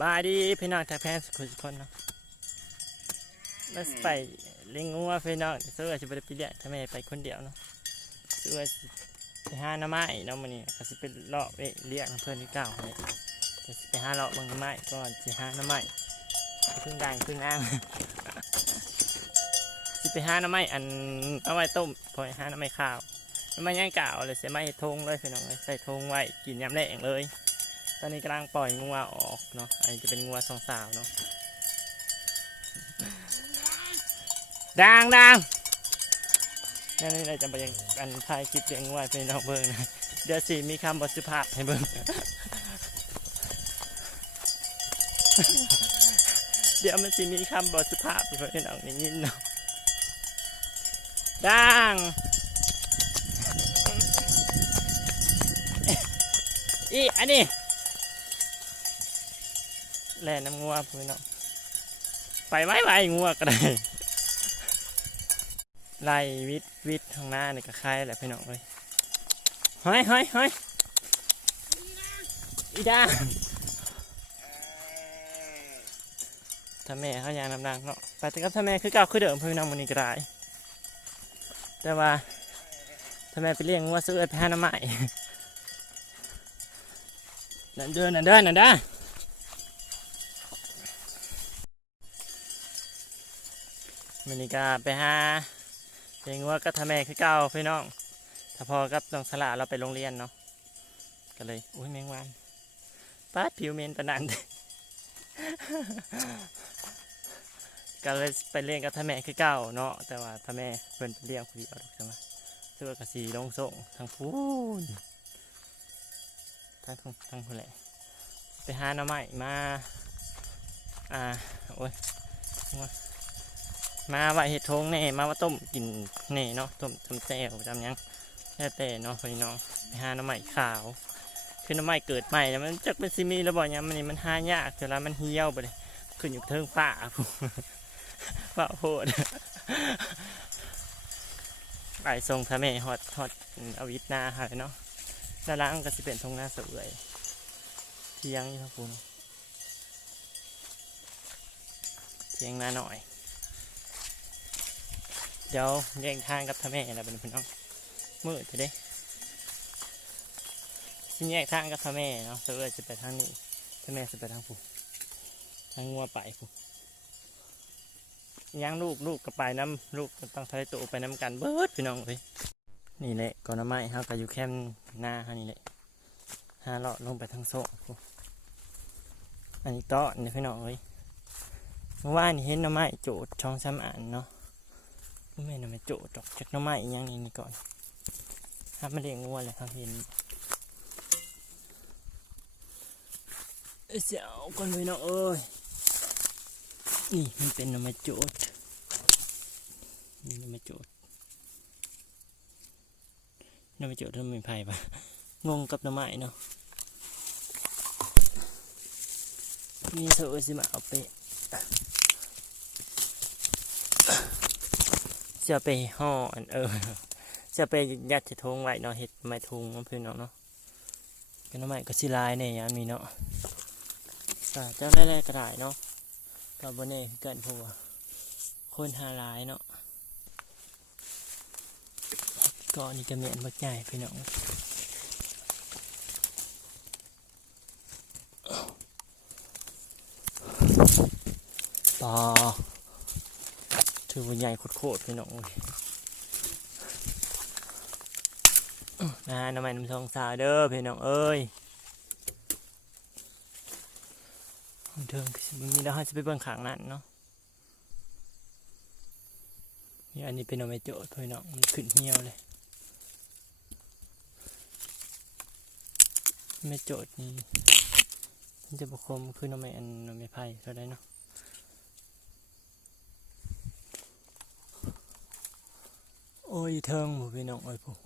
บายดีพี่น้องทางแพนสุขุสุคนเนาะแล้วสิไปเลี้ยงงัวพี่น้องเสื้อจะไปไปเลี้ยงทำไมไปคนเดียวเนาะเสื้อไปหาหน้ำไม้เนาะมันนี่ก็สิเป็นเลาะไปเลี้ยงเพื่อนที่เก่าเลยจะสิไปหาเลาะบางน้ำไม้ก่อนสิหาหน้ำไม้ครึ่งด่างครึ่งอ่างสิไปหาหน้ำไม้อันเอาไว้ต้มพอหาหน้ำไม้ข้าวน้ำไม้ย่างเก่าเลยเสียไม้ทงเลยพี่น้องเลยใส่ทงไว้กินยำแดงเลย ตอนนี้กำลังปล่อยงัวออกเนาะ อันนี้จะเป็นงัวสองสาวเนาะดังดังนั่นนี่เราจะไปยังกันถ่ายคลิปเลี้ยงงัวเป็นน้องเบิ้งนะเดี๋ยวสิมีคำบทสุภาพให้เบิ้งเดี๋ยวมันสิมีคำบทสุภาพให้เพื่อนน้องได้ยินเนาะดังอีอันนี้ แล่น้ำงัวพี่น้องไปไว้ไว้งัวก็ได้ไล่วิดวิดทางหน้าเนี่ยก็คล้ายแหละพี่น้องเลยเฮ้ยเฮ้ยเฮ้ยอีดาถ้าแม่เขายางน้ำดังเนาะไปแต่กับถ้าแม่คือเก่าคือเดิมพี่น้องมันนี่ก็ได้แต่ว่าถ้าแม่ไปเลี้ยงงัวซื้อไปหาน้ำใหม่นั่นเดินนั่นเดินนั่นเดิน มินิกาไปหาเองว่าก็ทำแม่คือเก่าพี่น้อง ถ้าพอกับน้องสละเราไปโรงเรียนเนาะก็เลยอุ้ยแมงวันปัดผิวเมนปะนันก็เลยไปเรียนกับท่าแม่คือเก่าเนาะแต่ว่าท่าแม่เพิ่นไปเรียกคนเดียวดอกใช่ไหมเสื้อกระสีลงส่งทางพูนทางทางทางพูนแหละไปหาหน้ำใหม่มาอ่าโอ้ย มาไว้เห็ดทงแน่มาว่าต้มกินแน่เนาะต้มจำแจ่วจำยังแล้วแต่เนาะพี่น้องไปหาหน้ำใหม่ขาวคือหน้ำใหม่เกิดใหม่แล้วมันจักเป็นซิมีแล้วบอกยังมันนี่มันหายากเวลามันเหี่ยวไปเลยขึ้นอยู่เทิงป่าผู้ป่าโพดไปทรงทะเมฮอดฮอดอวิทนาหายเนาะด้านล่างก็สิเป็นทงหน้าเสวยเที่ยงนี่ครับคุณเที่ยงหน้าหน่อย เดี๋ยวแย่งทางกับท่าแม่แล้วเป็นพี่น้องมืดจะได้ที่แยกทางกับท่าแม่เนาะเสือจะไปทางนี้ท่าแม่จะไปทางผู้ทางงัวไปผู้ย่างลูกลูกกับไปน้ำลูกต้องทะเลตัวไปน้ำกันเบิดพี่น้องเลยนี่แหละก่อนน้ำไม้เขาก็อยู่แคมหน้าเขานี่แหละหาเลาะลงไปทางโซ่ผู้อันนี้ต้อนี่พี่น้องเลยเมื่อวานนี่เห็นหน้ำไม้โจดช่องซ้ำอ่านเนาะ ไม่น่ามาโจดดอกจากน้ำไม้อีกอย่างนี่ก่อนครับมาเลี้ยงงัวเลยครับเห็นเอ้ยเจ้าก่อนไปเนาะเอ้ยนี่มันเป็นน้ำม้โจดนี่น้ำม้โจดน้ำม้โจดหน้ำไม้ไผ่ปะงงกับน้ำไม้เนาะนี่เธอสิมาเอาไป จะไปห่ออันเออจะไปยัดจะทงไว้เนาะเห็ดไม้ทุงมันเพื่อนเนาะเนาะกันไม้ก็สิลายเนี่ยยามีเนาะก็เจ้าแรกๆก็ได้เนาะกับบนเน่คือกันผัวคนหาลายเนาะก็นี่ก็เมียนบักใหญ่พี่น้องต่อ ถือว่าใหญ่โคตรๆพี่น้องเลยนะน้ำมันน้ำทองสาวเด้อพี่น้องเอ้ยเดิมมีแล้วให้จะไปเบิ่งขางนั้นเนาะนี่อันนี้เป็นเอาไม้โจดพี่น้องมันขึ้นเหี่ยวเลยไม่โจดนี่มันจะประคมขึ้นเอาไม้อันเอาไม้ไผ่เท่าไรเนาะ โอ้ยเทิงผมพี่น้องโอ้ยผม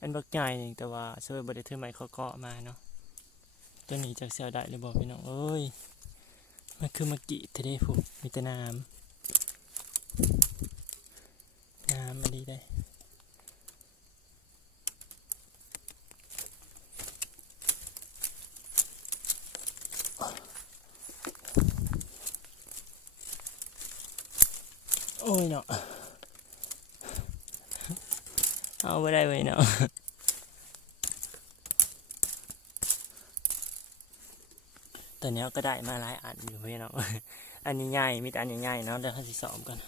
อันบักใหญ่แต่ว่าเสื้อบริเทอร์ไม่เขาเกาะมาเนาะจะหนีจากเสียวได้หรือบอกพี่น้องเอ้ยมันคือมากิทะเลผมมีแต่น้ำน้ำมาดีได้โอ้ยเนาะ เอาไปได้ไว้เนาะตอนนี้ก็ได้มาหลายอันอยู่เว้ยเนาะอันนี้ใหญ่มีแต่อันใหญ่ๆเนาะเดี๋ยวเขาสิสอมกัน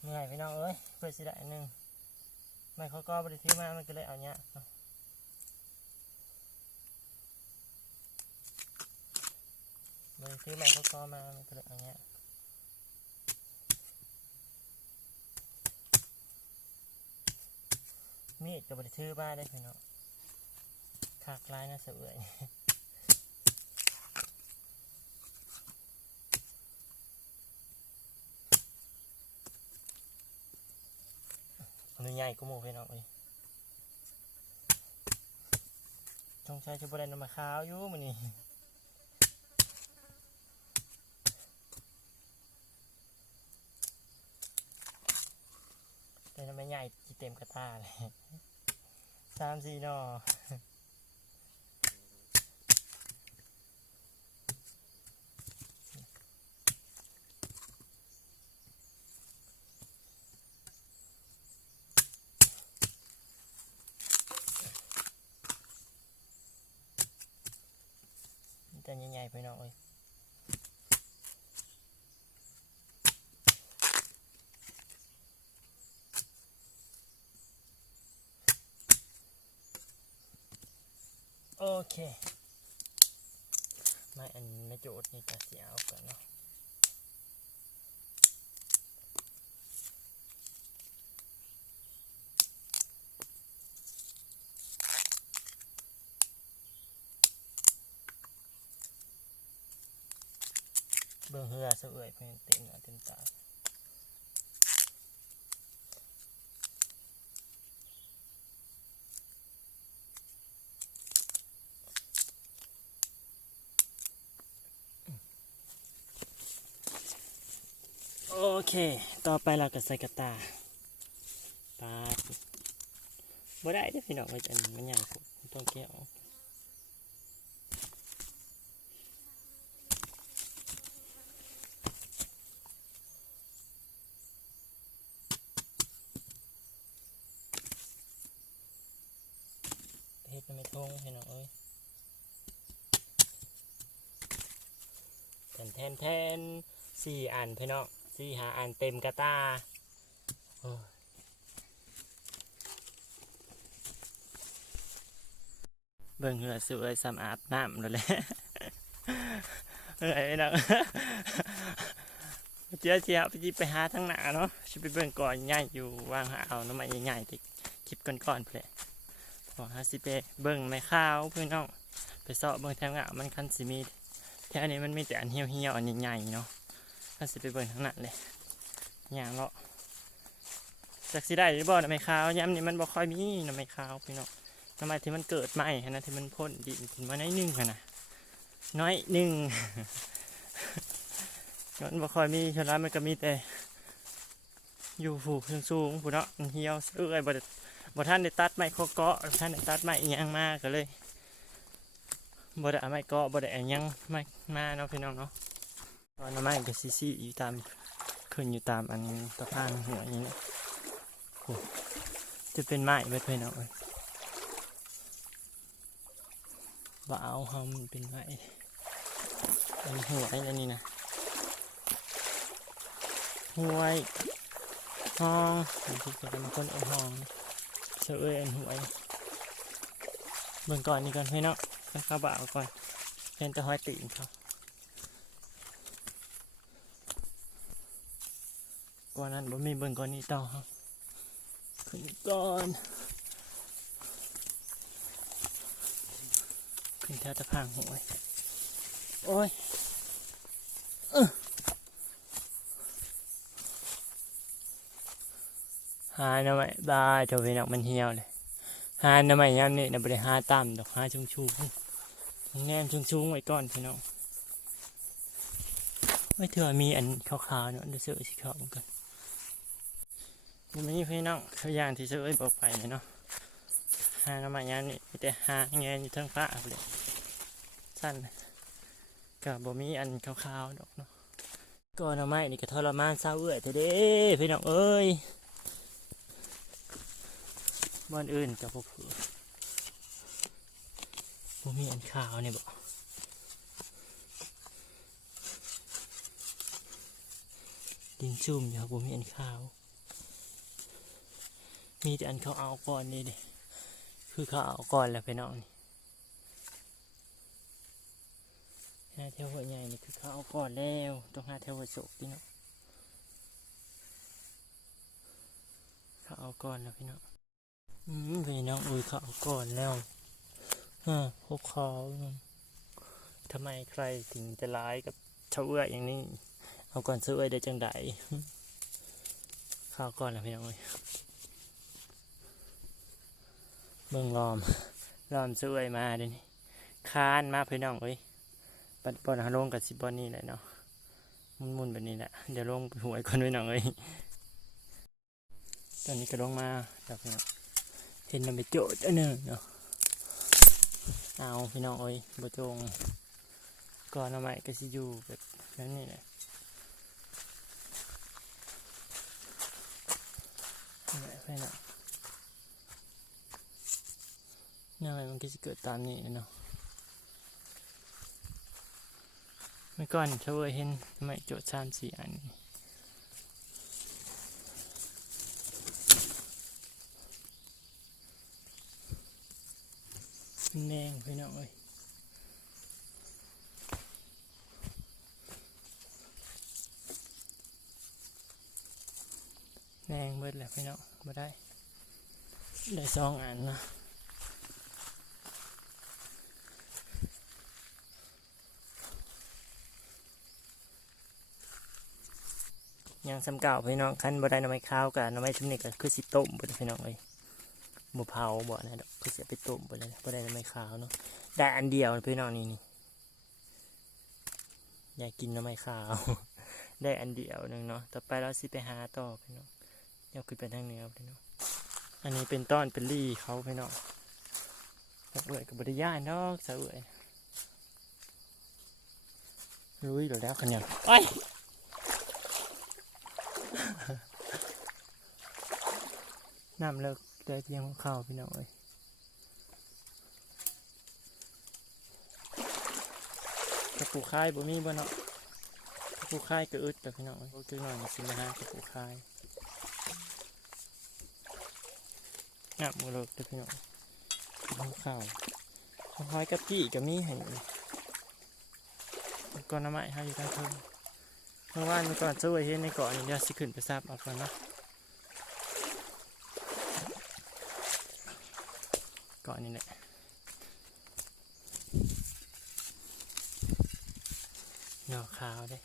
เมื่อยพี่น้องเอ้ยเพื่อสิได้อันหนึ่งไม่เขาก็บริที่มามันก็เลยเอาเนี้ยเนาะบริที่ไม่เขาก็มามันก็เลยเอาเนี้ย มีดกับบริทือบ้าได้พี่น้องขากลายนะเสือเอยอันนี้ใหญ่กูโมพี่น้องเอ้ยชงชัยชุบอะไรนำมาขาวอยู่มันนี่ แต่ทำไมใหญ่กีเต็มกระตาเลยสามสี่หนอมันจะใหญ่ๆไปหน่อย เคไม่อันไม่โจทย์นี่จะเสียเอาก่อนเนาะเบิ่งเหือเสะเอ่ยเพิ่อนเต็มหน้าเต็มตาโอ เค ต่อไปเราก็ใส่กระตาปาดบ่ได้เด้อพี่น้องเอ้ยอันมันใหญ่โพดมันต้องแกะออกเฮ็ดไม่ทงพี่น้องเอ้ยแทนแทนแทนสี่อันพี่น้อง สี่หาอันเต็มกระตาเบิ่งเหงื่อสวยสำอาบน้ำแล้วแหละเอ้ยน้องเจ้าเจ้าไปจิไปหาทั้งหนาเนาะชิไปเบิ่งก่อนง่ายอยู่วางหาเอาน้ำมันง่ายๆติคลิปก่อนๆเพื่อพอฮาสิไปเบิ่งไม่ข้าวเพื่อนน้องไปเสาะเบิ่งแถวงะมันคันสิมีแถวนี้มันมีแต่อันเหี่ยวๆอันใหญ่ๆเนาะ คันสิไปเบิ่งทั้งนั้นเลยอย่างเลาะจากสิได้หรือบ่น้ำไม่ข้าวย้ำนี่มันบ่ค่อยมีน้ำไม่ข้าวพี่น้องน้ำมันที่มันเกิดใหม่นะที่มันพ่นดินขึ้นมาน้อยหนึงนะน้อยหนึ่งมันบ่ค่อยมีชนร้านมันก็มีแต่อยู่ผูกสูงๆผู้เนาะมันเหี่ยวเอ้ยบ่บ่ท่านได้ตัดไม้ข้อเกาะบ่ท่านได้ตัดไม้อิหยังมาก็เลยบ่ได้ไม้เกาะบ่ได้อาหยังไม้มาเนาะพี่น้องเนาะ ตอนน้ำไม้ก็ซิๆอยู่ตามขึ้นอยู่ตามอันตะพานหัวอย่างนี้โอ้จะเป็นไม้เบิดพี่น้องเอ้ยบ่เอาเฮามันเป็นไม้เป็นหัวอันนี่นะห้วยห้องผมคิดจะเป็นคนเอ็นห้องเสือเอ็นหวยเบิ่งก่อนนี่ก่อนให้เนาะให้ข้าวบ่าวก่อนเห็นแต่ห้อยตีนเขา ก่อนนั้นบ่มีเบิ่งก่อนนี่ต่อครับขึ้นก่อนขึ้นแถวตะพางหวยโอ้ยหาหน่อไม้บายเถอะพี่น้องมันเหี่ยวเลยหาหน่อไม้ยามนี่นะบ่ได้หาต่ำดอกหาชุ่งๆแนมชุ่งๆไว้ก่อนพี่น้องไม่เถื่อมีอันขาวๆเนาะเดี๋ยวเสือสิขาวเหมือนกัน นี่มันนี่พี่น้องตัวอย่างที่เสือบอกไปเนาะหาหน่อไม้ยานี่มีแต่หาแงนอยู่ทั้งฟ้าเลยสั้นกับบ่มีอันขาวๆดอกเนาะก็หน่อไม้นี่ก็ทรมานเศร้าเอื้อยเถอะเด้พี่น้องเอ้ยบ้านอื่นกับพวกคือบ่มีอันขาวเนี่ยบ่ดินชุ่มอยู่ครับบ่มีอันขาว มีแต่อันเขาเอาก่อนนี่ดิคือเขาเอาก่อนแล้วพี่น้องนี่หาเทวหัวใหญ่นี่คือเขาเอาก่อนแล้วต้องหาเทวหัวโศกพี่น้องเขาเอาก่อนแล้วพี่น้องอืมพี่น้องอุ้ยเขาเอาก่อนแล้วฮะพวกเขาทำไมใครถึงจะร้ายกับชาวเอื้ออย่างนี้เอาก่อนเอื้อได้จังไดเขาเอาก่อนแล้วพี่น้องเอ้ย เบิ่งลอมลอมสวยมาเดี๋ยวนี้คานมาพี่น้องเอ้ยปัดบอลหาลงกับสิบอลนี่แหละเนาะมุนมุนๆแบบนี้แหละเดี๋ยวลงหวยก่อนพี่น้องเอ้ยตอนนี้ก็ลงมาแล้วพี่น้องเห็นนไปโจดอันหนึ่งเนาะเอาพี่น้องเอ้ยบ่จงก่อนเอาใหม่ก็สิอยู่แบบนั้นนี่แหละนี่แหละพี่ น้องยังไงมันก็จะเกิดตามนี้เนาะเมื่อก่อนเขาเคยเห็นไม่โจทย์สามสี่อันแนงพี่น้องเอ้ยแนงเบิดแหละพี่น้องมาได้ ได้สองอันนะ ยังสำเก่าพี่น้องคันบ่ได้หน้ำไม้ข้าวกับหน้ำไม้ชุบนี่ก็คือสิต้มบ่ได้พี่น้องเอ้ยบ่เผาบ่นะดอกคือเสิเอาไปต้มบ่เลยบ่ได้หน้ำไม้ข้าวเนาะได้อันเดียวพี่น้องนี่นี่อยากกินหน้ำไม้ข้าว ได้อันเดียวหนึ่งเนาะต่อไปเราสิไปหาต่อพี่น้องเดี๋ยวขึ้นไปทางเหนือพี่น้องอันนี้เป็นต้อนเป็นรี่เขาพี่น้องสาวเอ๋ยกับบริยานดอกสาวเอ๋ยลุยเดี๋ยวแล้วขันยังไป น้ำเลิกเดินเตียงของข้าวพี่น้องเอ้ยกระปูค่ายบ่มีบ่เนาะกระปูค่ายก็อึดแต่พี่น้องเอ้ยคือหน่อยสิมาหากระปูค่ายน้ำมือเลิกเด้อพี่น้องของข้าวของข้ายกับกี้ก็มีให้ก่อนน้ำไม้ให้อยู่ทางเทิงเมื่อวานเมื่อก่อนช่วยเห็นในเกาะนี่เดี๋ยวสิขึ้นไปซับเอาก่อนเนาะ ก่อนนี่แหละหน่อขาวได้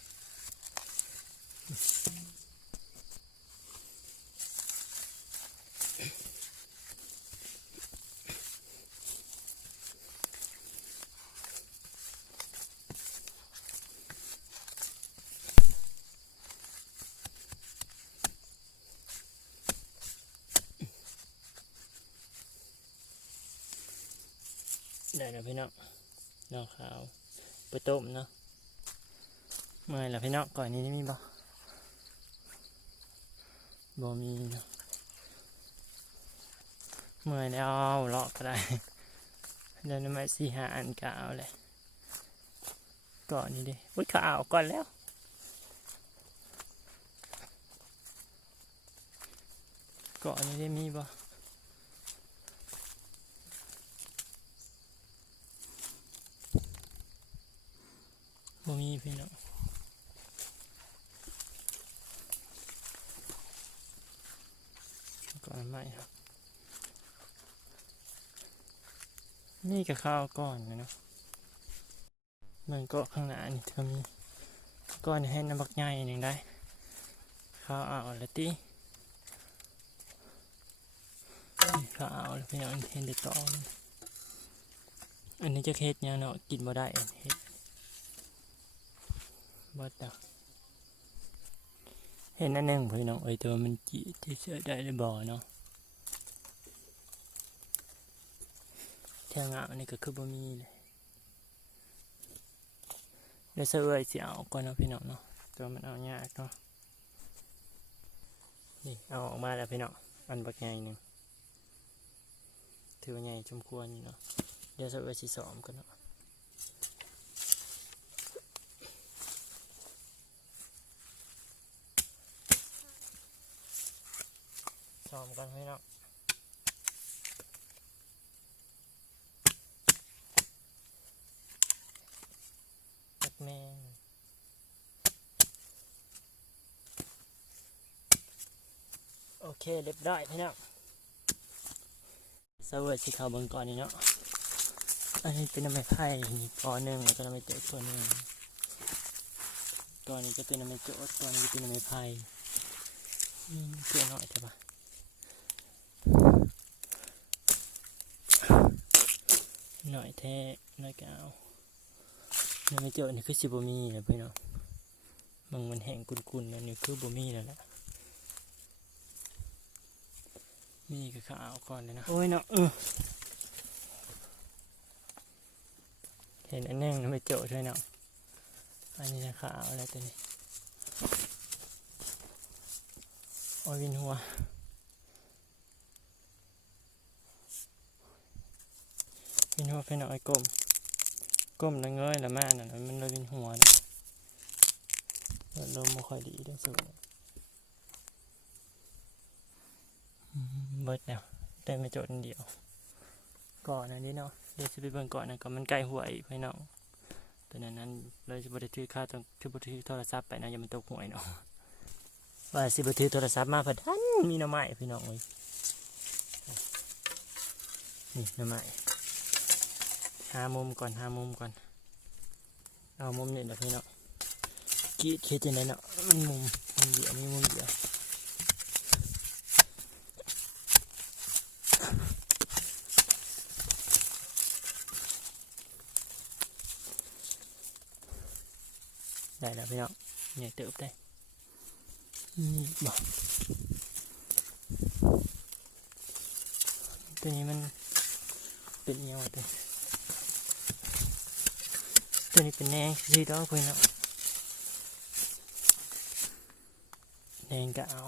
พี่น้องหนอกขาวไปต้มเนาะเมื่อยแล้วพี่น้องก่อนนี้นี่มีบ่บ่มีเนาะเมื่อยแล้วเลาะก็ได้เดินมาสี่หาอันกเอาเลยก่อนนี้ดิอุ้ยขาวก่อนแล้วก่อนนี้ได้มีบ่ บ่มีพี่น้องก่อนไม่ครับ นี่ก็ข้าวก้อนนะเนาะมันก็ข้างหน้านี่ก็มีก้อนให้น้ำบักใหญ่หนึ่งได้ ข้าวเอาละตีข้าวเอาแล้วพี่น้องเห็นได้ต่อนอันนี้จะเฮ็ดเนี่ยเนาะกินบ่ได้เฮ็ด บดอะเห็นนั่นหนึ่งพี่น้องเอ้ยแตัวมันจีที่เชื่อได้หรือบ่เนาะเท่างอันนี้ก็คือบ่มีเลยเดี๋ยวเสื่อยสิเอาก่อนเนาะพี่น้องเนาะตัวมันเอายากเนาะนี่เอาออกมาแล้วพี่น้องอันบักใหญ่หนึ่งถือว่าใหญ่ชมควรอยู่เนาะเดี๋ยวเสื่อยสิสอมกันเนาะ อมกันพี่น้องจักแมงโอเคเรียบร้อยพี่น้องสวัสดีข่าวเบางก่อนนี่เนาะ อันนี้เป็นน้ำไม้ไผ่ก้อนหนึ่งแล้วก็น้ำไม้โจ๊กตัวหนึ่งก้อนนี้จะเป็นน้ำไม้โจ๊กก้อนนี้จะเป็นน้ำไม้ไผ่เกลือหน่อยใช่ปะ หน่อยแท้หน่อยก็เอายังไม่เจอนี่คือสิบมีนะพี่น้องมันมันแห้งกุนๆนะนี่คือบ่มีแล้วแหละมีก็ข้าวก่อนเลยนะ โอ้ยเนาะเออเห็นอันแน่งนะไม่เจอด้วยเนาะอันนี้นะข้าวอะไรตัวนี้โอ้ยวินหัว วินหัวไปหน่อยกลมก้มแล้วเงยแล้วมาน่ะมันเลยเป็นหัวนะเปิดลมไม่ค่อยดีเด้วยสูงเบิดแล้วได้ไม่โจทย์เดียว ก่อนอันนี้เนาะเดี๋ยวจะไปเบิ่งก่อนนะก็มันใกล้หัวอีกพี่น้องตอนนั้นเราจะบริถือค่าต้องคือบริถือโทรศัพท์ไปนะอย่ามันตกหวยเนาะว่าสิบริถือโทรศัพท์มาเพัดทันมีน้ำไม้พี่น้องเอ้ยนี่น้ำไม้ามุมก่อนหามุมก่อน เอามุมนี่แหละพี่เนาะกีดคิดยังไงเนาะมันมุมมุมเดียวมีมุมเดียวได้แล้วพี่เนาะใหญ่เติบได้นี่บอกตัวนี้มันเป็นยังไงตัว ตัวนี้เป็นแดงสีดอกเพื่อนเนาะแดงก็เอา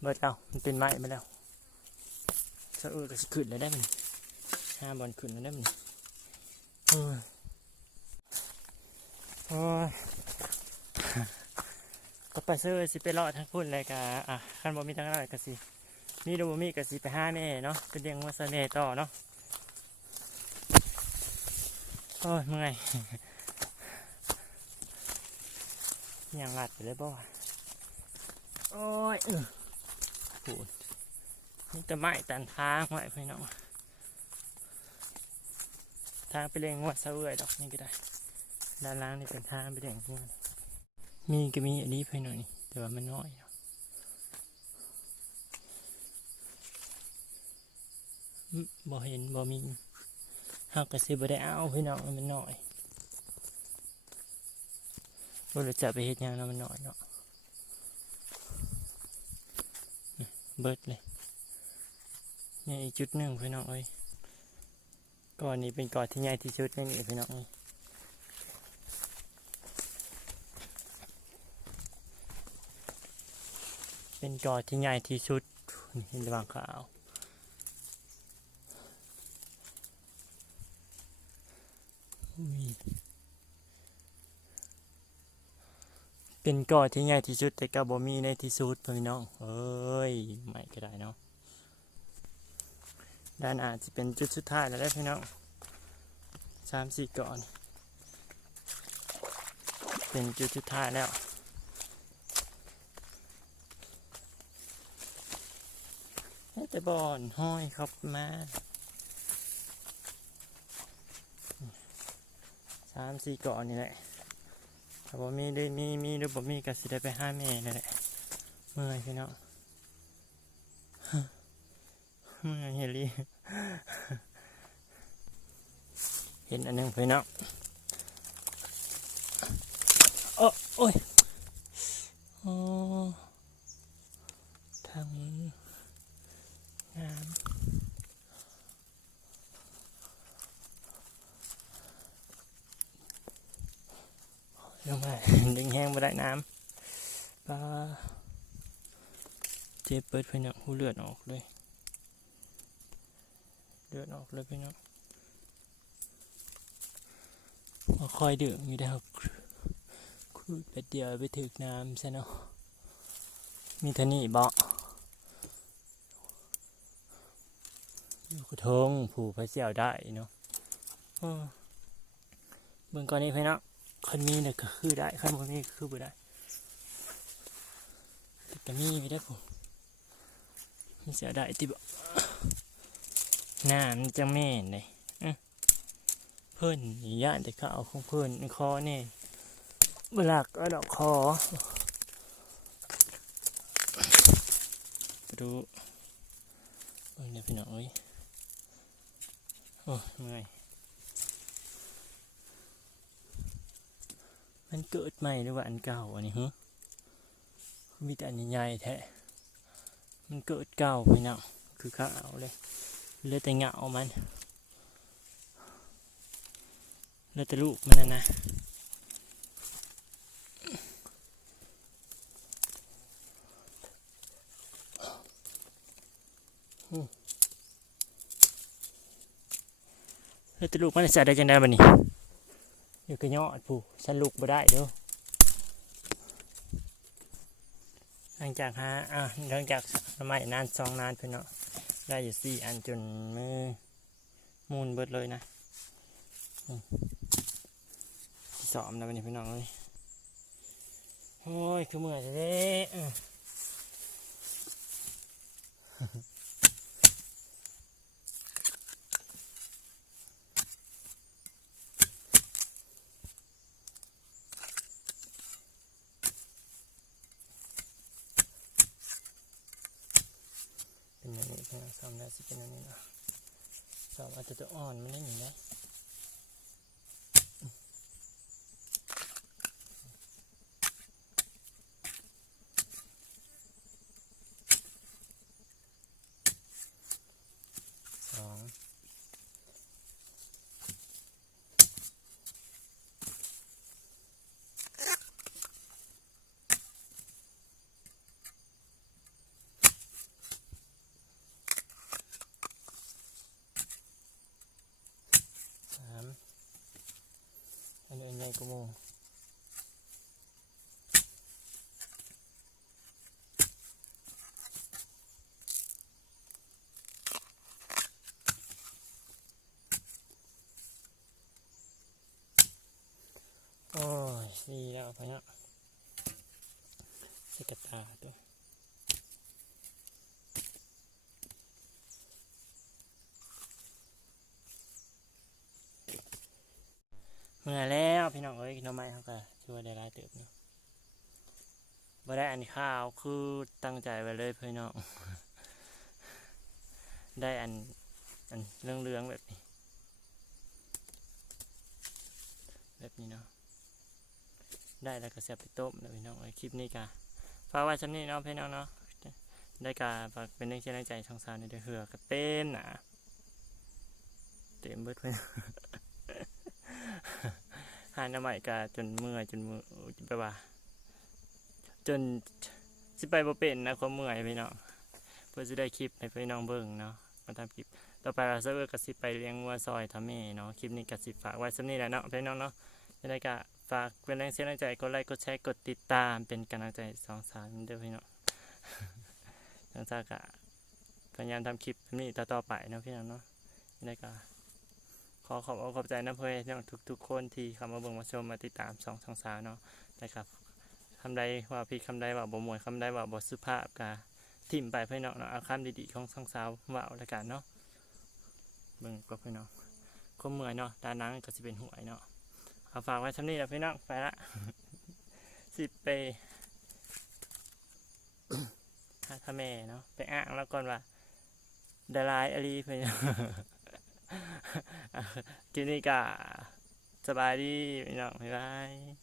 เบิดเอามันเป็นไม้ไปแล้วสะอือก็ขึ้นเลยได้มันห้าบอลขึ้นเลยได้มันโอ้ยโอ้ยก็ไปซื้อสิไปรอดทั้งพุ่นเลยกะอะขั้นบ่มีทั้งนั้นก็สิมีดูบ่มีก็สิไปห้าแม่เนาะเป็นเลี้ยงมาเสน่ห์ต่อเนาะ โอ้ยเมื่อยยังหลัดไปเลยบ่วะโอ้ยเออปูดนี่จะไม้ตันทางไว้พี่น้องทางไปเลี้ยงงวดเสะเอื่อยดอกนี่ก็ได้ ด้านล่างนี่เป็นทางไปเลี้ยงงวดมีก็มีอันนี้พี่น้องนี่แต่ว่ามันน้อยเนาะอืมบ่เห็นบ่มี เฮาก็สิบ่ได้เอาพี่น้องมันหน้อยบ่รู้จะไปเฮ็ดหยังเนามันหน้อยเนาะเบิดเลยนี่อีกจุดหนึ่งพี่น้องเอ้ยก่อนนี้เป็นก่อนที่ใหญ่ที่สุดในนี้พี่น้องเอ้ยเป็นก่อที่ใหญ่ที่สุดนี่เห็นระหว่างขาว อุ้ย เป็นก่อที่ใหญ่ที่สุดแต่ก็บ่มีในที่สุดพี่น้องเอ้ยไม่ก็ได้เนาะด้านอาจจะเป็นจุดสุดท้ายแล้วได้พี่น้องสามสี่ก่อน เป็นจุดสุดท้ายแล้วแต่บอนห้อยครับมาามสี่เกาะนี่แหละถ้าบ่มีได้มีมีหรือบ่มีก็สิได้ไปห้าแม่นั่นแหละเมื่อยพี่น้องเมื่อยเฮลี่เห็นอันหนึงพี่น้องโอ้โอ้ยโอ้ทางนี้งาม ลงมา ดึงแห้งมาได้น้ำปลาเจ็บเปิด พี่น้องหูเลือดออกเลย เลือดออกเลยพี่น้องมาคอยดื่มอยู่แล้วคือไปเดียวไปถึกน้ำซะเนาะมีท่านี้บ่อยู่กระทงผูพระเจ้าได้เนาะเออเบิ่งก่อนนี้พี่น้องคนมีเนี่ยก็คือได้คนบ่มีก็คือบ่ได้แต่มีไม่ได้ผม เสียได้ติบ่น้ำมันจังแม่นเลยเพิ่นนี่ย่านแต่เขาเอาของเพิ่อนคอเนี่ยบลักเอาดอกคอดูเบิ่งเดี๋ยพี่น้องเอ้ยโอ้ยเมื่อยมันเกิดใหม่หรือว่าอันเก่าอันนี้ฮะมีแต่อันใหญ่แท้ มันเกิดเก่าไปเนาะคือข้าวเลยเหลือแต่เหงามันเหลือแต่ลูกมันนะนะเลือแต่ลูกมันจะได้จังได้บันนี้อยู่กระยอดผู้ฉันลุกบ่ได้เด้อหลังจากฮะอะหลังจาก ทำไมนานสองนานเพื่อนเนาะได้อยู่สี่อันจนมือมูนเบิดเลยนะที่สอมนะเป็นพี่น้องเลยโอ้ย คือเมื่อยเลยอเป็นอย่างนี้พี่น้องซ้อมได้สิ เป็นอันนี้นะซ้อมอาจจะจะอ่อนมันได้หนีได้ อันนี้อันใหญ่กว่าหมูโอ้ยดีแล้วไปเนาะสกัดตาตัว เมื่อแล้วพี่น้องเอ้ยน้องไม้เขาก็ช่วยได้หลายเติบเนาะบ่ได้อันข้าวคือตั้งใจไว้เลยพี่น้อง ได้อันอันเรื่องเรื่องแบบนี้ แบบนี้เนาะ ได้แล้วก็เสียบไปต้มนะพี่น้องเอ้ยคลิปนี้กะฝากไว้ชั้นนี้เนาะพี่น้องเนาะ ได้กาฝากเป็นเรื่องเชื่อใจช่องสาวในเดือเหือกระเต้นหนะเต็มเบิดเพื่อน หาหน้าใหม่กาจนเมื่อยจนมือแบบว่า จนสิไปบ่เป็นนะความเมื่อยพี่น้องเพื่อจะได้คลิปให้พี่น้องเบิ่งเนาะมาทำคลิปต่อไปเราจะเออกสิไปเลี้ยงวัวซอยทำเม่เนาะคลิปนี้กสิฝากไว้สำนี้แหละเนาะพี่น้องเนาะยังไงก็ฝากเป็นแรงเชียร์แรงใจกดไลค์กดแชร์กดติดตามเป็นกำลังใจสองสามเด้อพี่น้องหลังจากกะพยายามทำคลิปแบบนี้ต่อๆไปเนาะพี่น้องเนาะยังไงก็ อขอบขอบใจนะเพื่อนน้องทุกๆคนที่เข้ามาเบิ่งมาชมมาติดตามสองช่องสาวเนาะนะครับคำใดว่าพี่คำใดว่าบ่มวยคำใดว่าบ่สุภาพกาทิมไปเพื่อนเนาะเอาคำดีๆของช่องสาวว่าเอาละกันเนาะเบิ่งก็เพื่อนเนาะคมเมื่อยเนาะด้านนังก็สิเป็นหวยเนาะเอาฝากไว้ทำนี้แหละพี่น้องไปละสิไปหาท่าแม่เนาะไปอ้างแล้วก่อนว่าดารายอลีเพื่อน คลิปนี้ก็สบายดีพี่น้องบ๊ายบาย